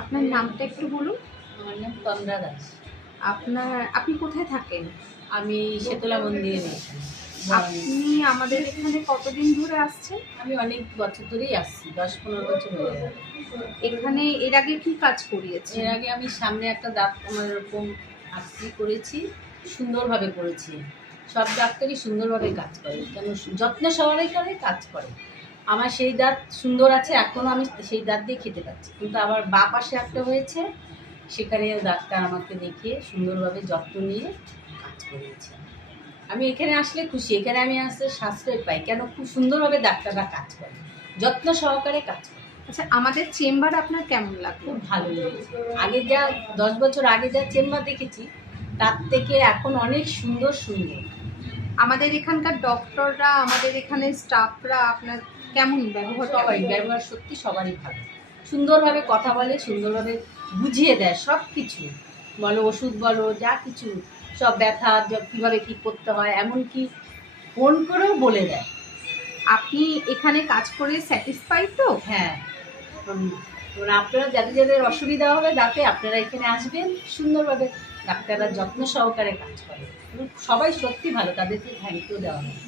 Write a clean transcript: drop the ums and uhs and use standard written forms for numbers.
আপনার নামটা একটু বলুন। আমার নাম তন্দ্রা দাস। আপনি কোথায় থাকেন? আমি শেতলা মন্দিরে মেয়ে। আপনি আমাদের এখানে কতদিন ধরে আসছেন? আমি অনেক বছর ধরেই আসছি, 10-15 বছর হয়ে গেল। এখানে এর আগে কি কাজ করিয়েছেন? এর আগে আমি সামনে একটা দাঁত আমার এরকম আসছি করেছি, সুন্দরভাবে করেছি। সব ডাক্তারই সুন্দরভাবে কাজ করে, কেন যত্ন সহকারে কাজ করে। আমার সেই দাঁত সুন্দর আছে, এখনও আমি সেই দাঁত দিয়ে খেতে পাচ্ছি, কিন্তু আমার বাঁ পাশে একটা হয়েছে, সেখানে ডাক্তার আমাকে দেখিয়ে সুন্দরভাবে যত্ন নিয়ে কাজ করিয়েছে। আমি এখানে আসলে খুশি, এখানে আমি আসলে সাশ্রয় পাই, কেন খুব সুন্দরভাবে ডাক্তাররা কাজ করে, যত্ন সহকারে কাজ করে। আচ্ছা, আমাদের চেম্বার আপনার কেমন লাগলো? খুব ভালো লেগেছে। আগে যা 10 বছর আগে যা চেম্বার দেখেছি, তার থেকে এখন অনেক সুন্দর সুন্দর। আমাদের এখানকার ডক্টররা, আমাদের এখানে স্টাফরা আপনার কেমন ব্যবহার? সবাই ব্যবহার সত্যি সবারই ভালো, সুন্দরভাবে কথা বলে, সুন্দরভাবে বুঝিয়ে দেয় সব কিছু, বলো ওষুধ বলো যা কিছু, সব ব্যথা কীভাবে কী করতে হয় এমনকি ফোন করেও বলে দেয়। আপনি এখানে কাজ করে স্যাটিসফাই তো? হ্যাঁ, আপনারা যাদের যাদের অসুবিধা হবে দাঁতে, আপনারা এখানে আসবেন, সুন্দরভাবে ডাক্তাররা যত্ন সহকারে কাজ করে এবং সবাই সত্যি ভালো, তাদেরকে থ্যাংক ইউ দেওয়া হয়।